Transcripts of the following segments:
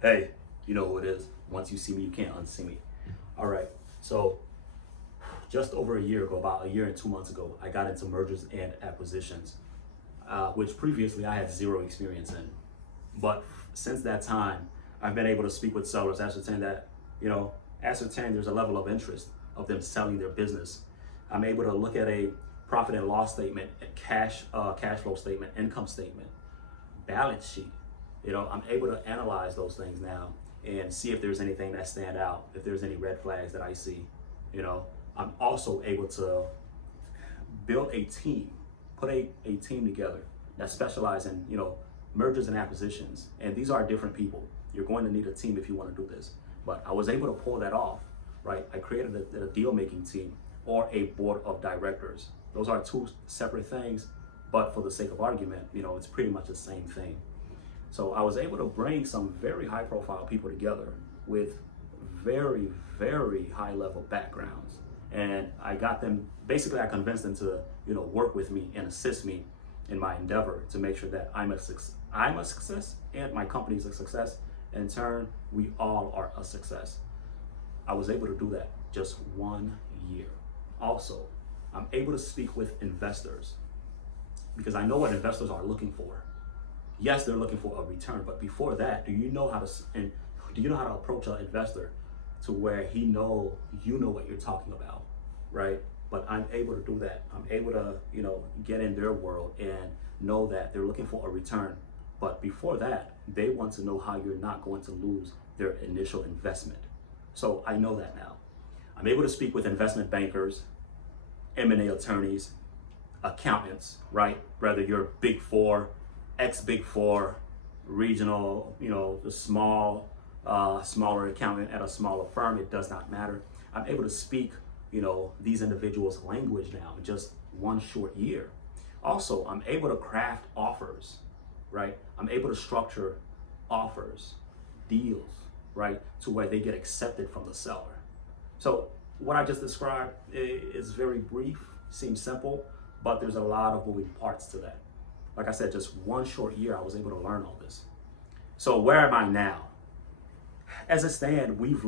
Hey, you know who it is. Once you see me, you can't unsee me. All right. So, just over a year ago, about a year and 2 months ago, I got into mergers and acquisitions, which previously I had zero experience in. But since that time, I've been able to speak with sellers, ascertain there's a level of interest of them selling their business. I'm able to look at a profit and loss statement, a cash flow statement, income statement, balance sheet. I'm able to analyze those things now and see if there's anything that stand out, if there's any red flags that I see. I'm also able to build a team, put a team together that specialize in, mergers and acquisitions. And these are different people. You're going to need a team if you want to do this. But I was able to pull that off, right? I created a deal making team or a board of directors. Those are two separate things, but for the sake of argument, it's pretty much the same thing. So I was able to bring some very high profile people together with very, very high level backgrounds. And I got them, basically I convinced them to, work with me and assist me in my endeavor to make sure that I'm a success and my company's a success. In turn, we all are a success. I was able to do that just 1 year. Also, I'm able to speak with investors because I know what investors are looking for. Yes, they're looking for a return, but before that, do you know how to approach an investor to where you know what you're talking about, right? But I'm able to do that. I'm able to, get in their world and know that they're looking for a return. But before that, they want to know how you're not going to lose their initial investment. So I know that now. I'm able to speak with investment bankers, M&A attorneys, accountants, right? Whether you're Big Four, ex-Big Four, regional, the smaller accountant at a smaller firm, it does not matter. I'm able to speak, these individuals' language now in just 1 short year. Also, I'm able to craft offers, right? I'm able to structure offers, deals, right? To where they get accepted from the seller. So what I just described is very brief, seems simple, but there's a lot of moving parts to that. Like I said, just 1 short year, I was able to learn all this. So where am I now? As it stands, we've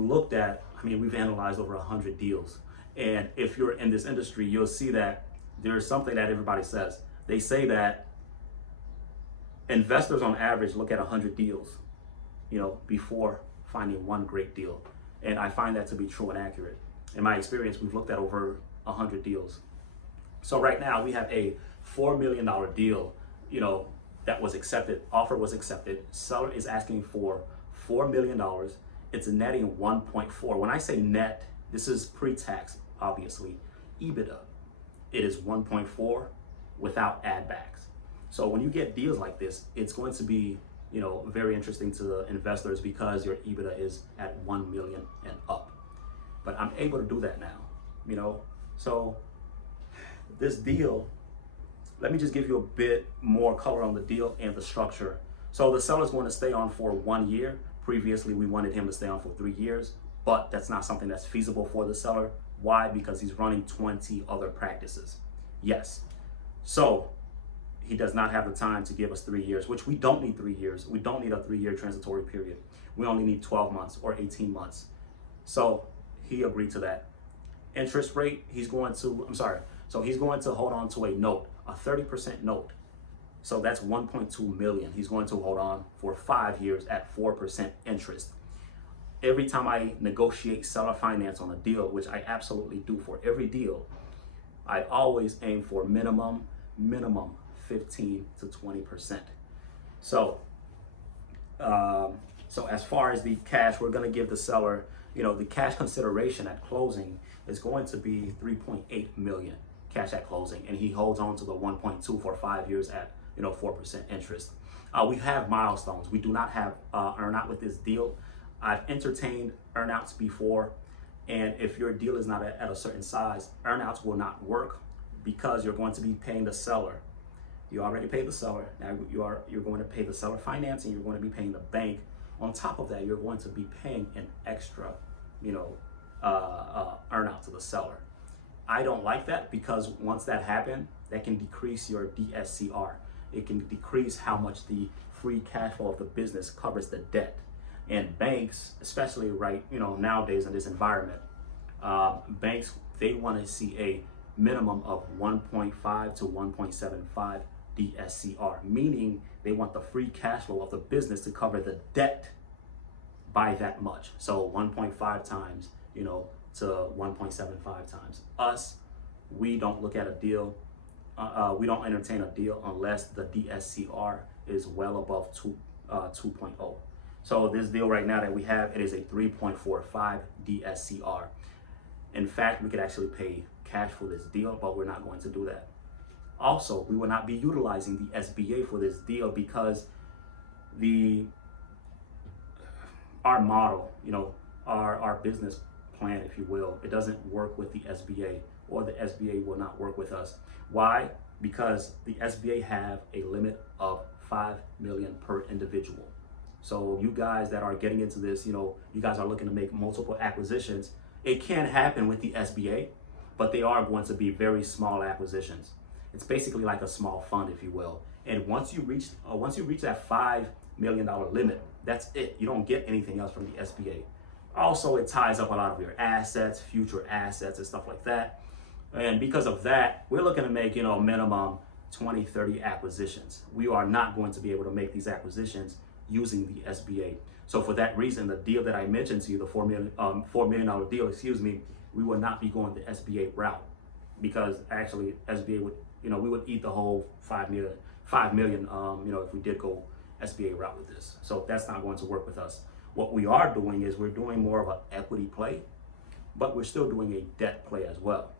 analyzed over 100 deals. And if you're in this industry, you'll see that there's something that everybody says. They say that investors on average look at 100 deals, before finding one great deal. And I find that to be true and accurate. In my experience, we've looked at over 100 deals. So right now we have a $4 million deal, that was accepted. Offer was accepted. Seller is asking for $4 million. It's netting 1.4. When I say net, this is pre-tax, obviously. EBITDA, it is 1.4 without add backs. So when you get deals like this, it's going to be, very interesting to the investors because your EBITDA is at 1 million and up. But I'm able to do that now, So this deal, let me just give you a bit more color on the deal and the structure. So the seller's going to stay on for 1 year. Previously, we wanted him to stay on for 3 years, but that's not something that's feasible for the seller. Why? Because he's running 20 other practices. Yes. So he does not have the time to give us 3 years, which we don't need 3 years. We don't need a 3-year transitory period. We only need 12 months or 18 months. So he agreed to that. Interest rate, he's going to hold on to a note, a 30% note. So that's 1.2 million. He's going to hold on for 5 years at 4% interest. Every time I negotiate seller finance on a deal, which I absolutely do for every deal, I always aim for minimum 15 to 20%. So as far as the cash, we're going to give the seller, the cash consideration at closing is going to be 3.8 million cash at closing, and he holds on to the 1.2 for 5 years at 4% interest. We have milestones. We do not have earnout with this deal. I've entertained earnouts before, and if your deal is not at a certain size, earnouts will not work because you're going to be paying the seller. You already paid the seller. Now you're going to pay the seller financing. You're going to be paying the bank. On top of that, you're going to be paying an extra, earnout to the seller. I don't like that because once that happens, that can decrease your DSCR. It can decrease how much the free cash flow of the business covers the debt. And banks, especially right, nowadays in this environment, banks, they want to see a minimum of 1.5 to 1.75 DSCR, meaning they want the free cash flow of the business to cover the debt by that much. So 1.5 times, to 1.75 times. Us, we don't look at a deal, we don't entertain a deal unless the DSCR is well above 2.0. So this deal right now that we have, it is a 3.45 DSCR. In fact, we could actually pay cash for this deal, but we're not going to do that. Also, we will not be utilizing the SBA for this deal because our model, our business plan, if you will, it doesn't work with the SBA, or the SBA will not work with us. Why? Because the SBA have a limit of 5 million per individual. So you guys that are getting into this, you guys are looking to make multiple acquisitions. It can happen with the SBA, but they are going to be very small acquisitions. It's basically like a small fund, if you will. And once you reach that $5 million limit, that's it. You don't get anything else from the SBA. Also, it ties up a lot of your assets, future assets and stuff like that. And because of that, we're looking to make, minimum 20, 30 acquisitions. We are not going to be able to make these acquisitions using the SBA. So for that reason, the deal that I mentioned to you, the $4 million deal, we will not be going the SBA route, because actually SBA would, we would eat the whole 5 million, if we did go SBA route with this. So that's not going to work with us. What we are doing is we're doing more of an equity play, but we're still doing a debt play as well.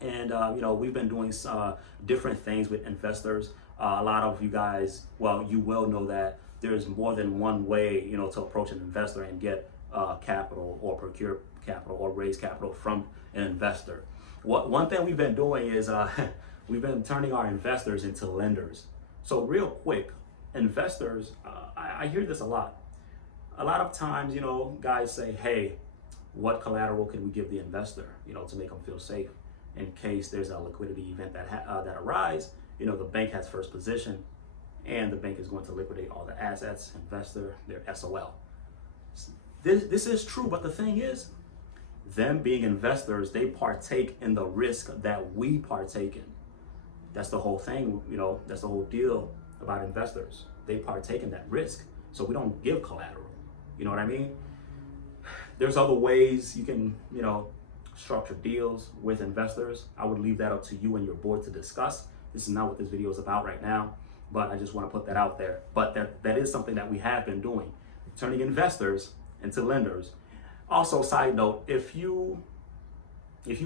And, we've been doing different things with investors. A lot of you guys, you will know that there's more than one way, to approach an investor and get capital, or procure capital, or raise capital from an investor. One thing we've been doing is we've been turning our investors into lenders. So real quick, investors, I hear this a lot. A lot of times, guys say, hey, what collateral can we give the investor, to make them feel safe in case there's a liquidity event that arise. The bank has first position, and the bank is going to liquidate all the assets, investor, their SOL. This is true, but the thing is, them being investors, they partake in the risk that we partake in. That's the whole thing, that's the whole deal about investors. They partake in that risk, so we don't give collateral. You know what I mean? There's other ways you can, structure deals with investors. I would leave that up to you and your board to discuss. This is not what this video is about right now, but I just want to put that out there. But that is something that we have been doing, turning investors into lenders. Also, side note, if you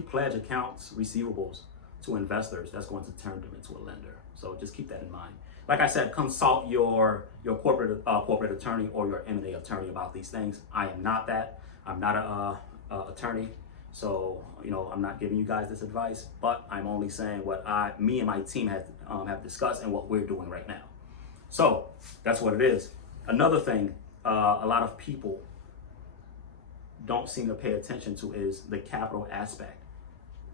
pledge accounts receivables to investors, that's going to turn them into a lender. So just keep that in mind. Like I said, consult your corporate attorney or your M&A attorney about these things. I am not that. I'm not a attorney. So, I'm not giving you guys this advice, but I'm only saying what me and my team have discussed and what we're doing right now. So that's what it is. Another thing, a lot of people don't seem to pay attention to is the capital aspect.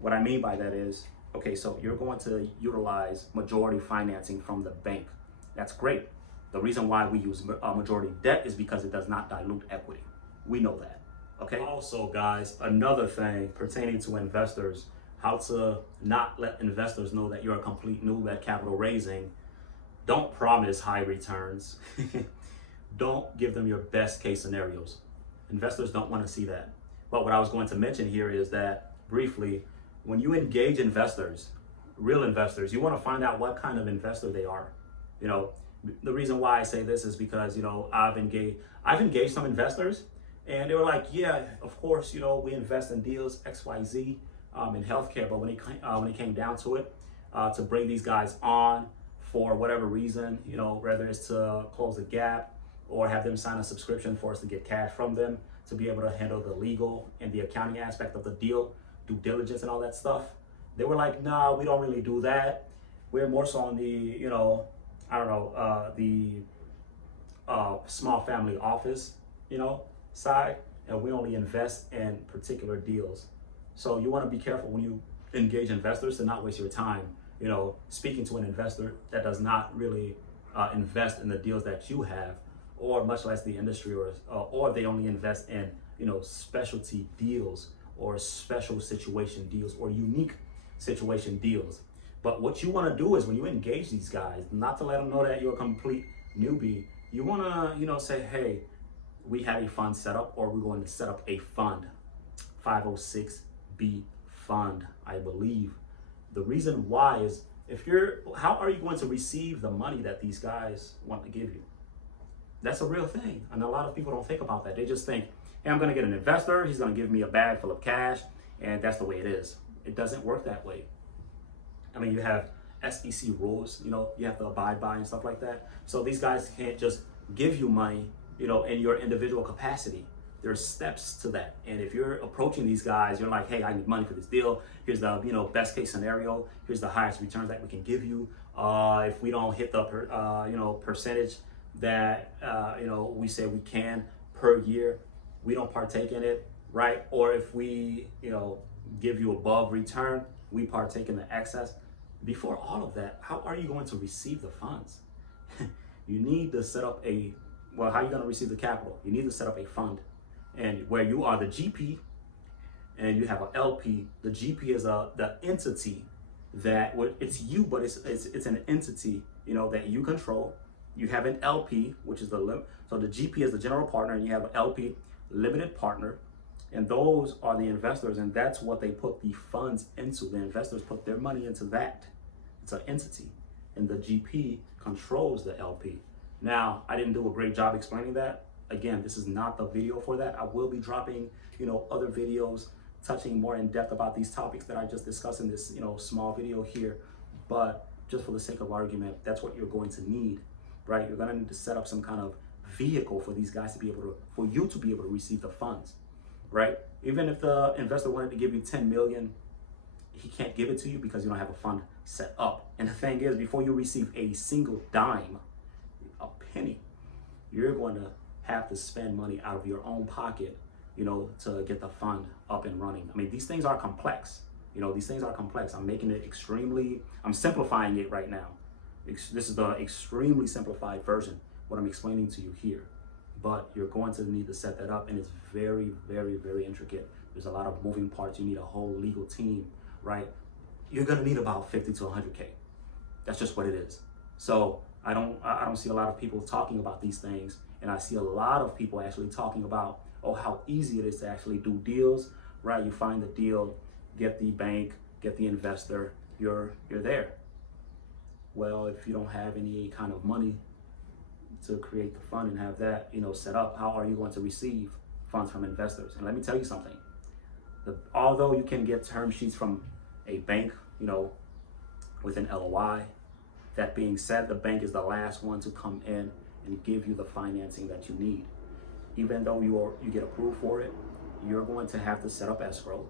What I mean by that is, okay, so you're going to utilize majority financing from the bank. That's great. The reason why we use majority debt is because it does not dilute equity. We know that. Okay. Also, guys, another thing pertaining to investors, how to not let investors know that you're a complete noob at capital raising. Don't promise high returns. Don't give them your best case scenarios. Investors don't want to see that. But what I was going to mention here is that, briefly, when you engage investors, real investors, you want to find out what kind of investor they are. The reason why I say this is because, I've engaged some investors, and they were like, yeah, of course, we invest in deals XYZ in healthcare. But when it came down to it, to bring these guys on for whatever reason, whether it's to close the gap or have them sign a subscription for us to get cash from them to be able to handle the legal and the accounting aspect of the deal, due diligence and all that stuff, they were like, nah, we don't really do that. We're more so on the, the small family office, side, and we only invest in particular deals. So you want to be careful when you engage investors to not waste your time, speaking to an investor that does not really invest in the deals that you have, or much less the industry, or they only invest in, specialty deals or special situation deals or unique situation deals. But what you want to do is when you engage these guys, not to let them know that you're a complete newbie, you want to, say, hey, we have a fund set up, or we're going to set up a fund, 506B fund, I believe. The reason why is how are you going to receive the money that these guys want to give you? That's a real thing. And a lot of people don't think about that. They just think, hey, I'm going to get an investor. He's going to give me a bag full of cash. And that's the way it is. It doesn't work that way. I mean, you have SEC rules, you have to abide by and stuff like that. So these guys can't just give you money, in your individual capacity. There's steps to that. And if you're approaching these guys, you're like, hey, I need money for this deal. Here's the, best case scenario. Here's the highest returns that we can give you. If we don't hit the, percentage that, we say we can per year, we don't partake in it, right? Or if we, give you above return, we partake in the excess. Before all of that, how are you going to receive the funds? You need to set up how are you going to receive the capital? You need to set up a fund, and where you are the GP and you have an LP. The GP is the entity that it's you, but it's an entity, that you control. You have an LP, which is so the GP is the general partner, and you have an LP, limited partner. And those are the investors, and that's what they put the funds into. The investors put their money into that. It's an entity, and the GP controls the LP. Now, I didn't do a great job explaining that. Again, this is not the video for that. I will be dropping, other videos touching more in depth about these topics that I just discussed in this, small video here. But just for the sake of argument, that's what you're going to need, right? You're going to need to set up some kind of vehicle for these guys for you to be able to receive the funds. Right? Even if the investor wanted to give you 10 million, he can't give it to you because you don't have a fund set up. And the thing is, before you receive a single dime, a penny, you're going to have to spend money out of your own pocket, to get the fund up and running. I mean, these things are complex. These things are complex. I'm simplifying it right now. This is the extremely simplified version, what I'm explaining to you here. But you're going to need to set that up, and it's very, very, very intricate. There's a lot of moving parts. You need a whole legal team, right? You're gonna need about 50 to 100K. That's just what it is. So I don't see a lot of people talking about these things, and I see a lot of people actually talking about, how easy it is to actually do deals, right? You find the deal, get the bank, get the investor, you're there. Well, if you don't have any kind of money to create the fund and have that, set up, how are you going to receive funds from investors? And let me tell you something. Although you can get term sheets from a bank, with an LOI, that being said, the bank is the last one to come in and give you the financing that you need. Even though you get approved for it, you're going to have to set up escrow.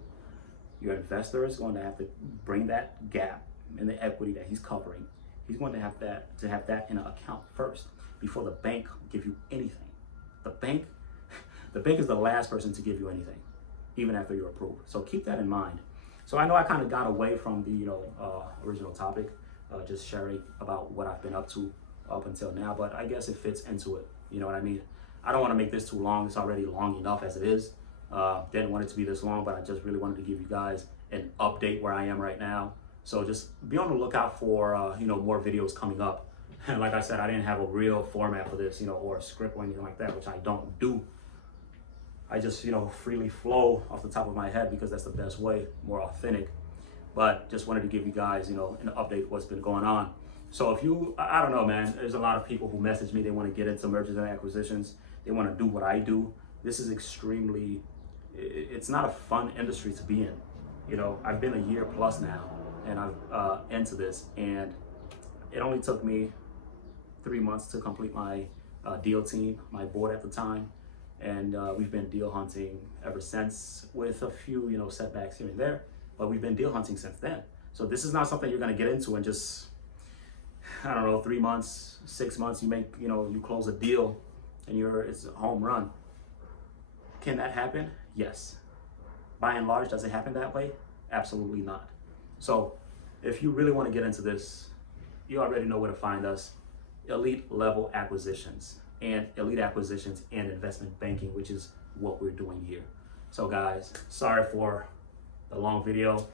Your investor is going to have to bring that gap in the equity that he's covering. He's going to have that in an account first before the bank give you anything. The bank is the last person to give you anything, even after you're approved. So keep that in mind. So I know I kind of got away from the original topic, just sharing about what I've been up to up until now, but I guess it fits into it. You know what I mean? I don't want to make this too long. It's already long enough as it is. Didn't want it to be this long, but I just really wanted to give you guys an update where I am right now. So just be on the lookout for more videos coming up. And like I said, I didn't have a real format for this, or a script or anything like that, which I don't do. I just, freely flow off the top of my head because that's the best way, more authentic. But just wanted to give you guys, an update of what's been going on. So if I don't know, man, there's a lot of people who message me. They want to get into mergers and acquisitions. They want to do what I do. This is it's not a fun industry to be in. I've been a year plus now, and I've into this, and it only took me 3 months to complete my deal team, my board at the time. And we've been deal hunting ever since, with a few, setbacks here and there, but we've been deal hunting since then. So this is not something you're gonna get into in just, 3 months, 6 months, you close a deal and it's a home run. Can that happen? Yes. By and large, does it happen that way? Absolutely not. So if you really wanna get into this, you already know where to find us. Elite Level Acquisitions. and elite acquisitions and investment banking, which is what we're doing here. So guys, sorry for the long video.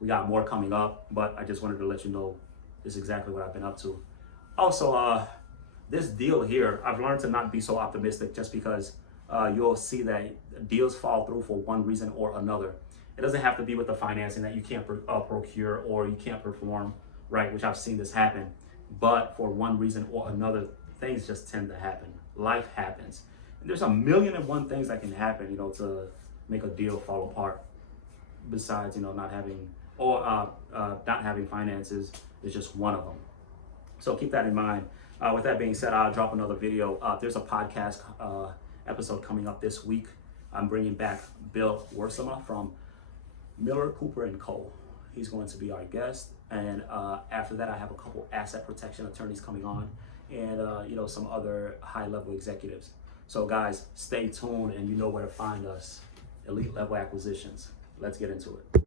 We got more coming up, but I just wanted to let you know this is exactly what I've been up to. Also, this deal here, I've learned to not be so optimistic just because you'll see that deals fall through for one reason or another. It doesn't have to be with the financing that you can't procure or you can't perform, right? Which I've seen this happen. But for one reason or another, things just tend to happen. Life happens. And there's a million and one things that can happen, you know, to make a deal fall apart. Besides, you know, not having finances is just one of them. So keep that in mind. With that being said, I'll drop another video. There's a podcast episode coming up this week. I'm bringing back Bill Worsama from Miller Cooper & Co. He's going to be our guest. And after that, I have a couple asset protection attorneys coming on and, you know, some other high-level executives. So guys, stay tuned and you know where to find us. Elite Level Acquisitions. Let's get into it.